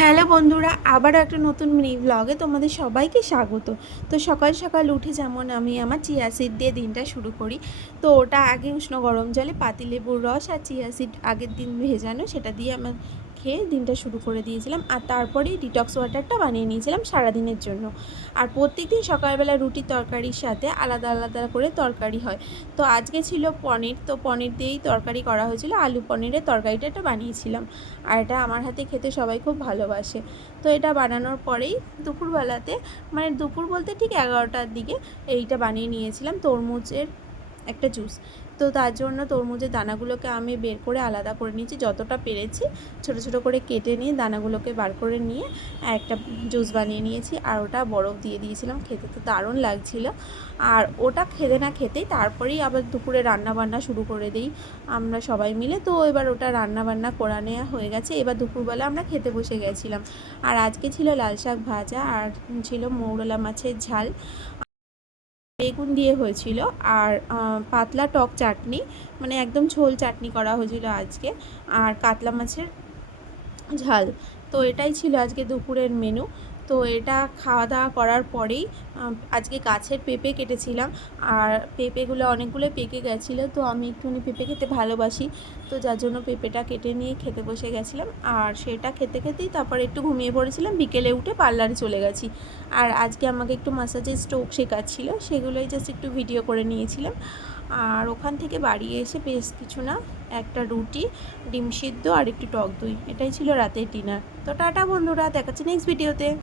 Hello বন্ধুরা, আবারও একটা নতুন মিনি ব্লগে তোমাদের সবাইকে স্বাগত। তো সকাল সকাল উঠে যেমন আমি আমার চিয়া সিড দিয়ে দিনটা শুরু করি। তো ওটা আগে উষ্ণ গরম জলে পাতিলেবুর রস আর চিয়া সিড আগের দিন ভেজানো, সেটা দিয়ে আমার খেয়ে দিনটা শুরু করে দিয়েছিলাম। আর তারপরেই ডিটক্স ওয়াটারটা বানিয়ে নিয়েছিলাম সারাদিনের জন্য। আর প্রত্যেক দিন সকালবেলা রুটি তরকারির সাথে আলাদা আলাদা করে তরকারি হয়। তো আজকে ছিল পনির, তো পনির দিয়েই তরকারি করা হয়েছিল। আলু পনিরের তরকারিটা এটা বানিয়েছিলাম। আর এটা আমার হাতে খেতে সবাই খুব ভালোবাসে। তো এটা বানানোর পরেই দুপুরবেলাতে, মানে দুপুর বলতে ঠিক 11টার দিকে এইটা বানিয়ে নিয়েছিলাম তরমুজের একটা জুস। তো তার জন্য তরমুজের দানাগুলোকে আমি বের করে আলাদা করে নিয়েছি, যতটা পেরেছি ছোট ছোট করে কেটে নিয়ে দানাগুলোকে বার করে নিয়ে একটা জুস বানিয়ে নিয়েছি। আর ওটা বরফ দিয়ে দিয়েছিলাম, খেতে তো দারুণ লাগছিল। আর ওটা খেতে না খেতেই তারপরেই আবার দুপুরে রান্নাবান্না শুরু করে দিই আমরা সবাই মিলে। তো এবার ওটা রান্নাবান্না করা নেওয়া হয়ে গেছে, এবার দুপুরবেলা আমরা খেতে বসে গেছিলাম। আর আজকে ছিল লাল শাক ভাজা, আর ছিল মৌরলা মাছের ঝাল, বেগুন দিয়ে হয়েছিল, আর পাতলা টক চাটনি, মানে একদম ঝোল চাটনি করা হয়েছিল আজকে, আর কাতলা মাছের ঝাল। তো এটাই ছিল আজকে দুপুরের মেনু। তো এটা খাওয়া দাওয়া করার পরেই আজকে গাছের পেঁপে কেটেছিলাম। আর পেঁপেগুলো অনেকগুলো পেকে গেছিলো, তো আমি একটুখানি পেঁপে খেতে ভালোবাসি। তো যার জন্য পেঁপেটা কেটে নিয়ে খেতে বসে গেছিলাম। আর সেটা খেতে খেতেই তারপর একটু ঘুমিয়ে পড়েছিলাম, বিকেলে উঠে পার্লারে চলে গেছি। আর আজকে আমাকে একটু মাসাজের স্ট্রোক শেখাচ্ছিলো, সেগুলোই জাস্ট একটু ভিডিও করে নিয়েছিলাম। আর ওখান থেকে বাড়ি এসে বেশ কিছু না, একটা রুটি, ডিম সিদ্ধ আর একটু টক দই, এটাই ছিল রাতের ডিনার। তো টাটা বন্ধুরা, দেখাচ্ছি নেক্সট ভিডিওতে।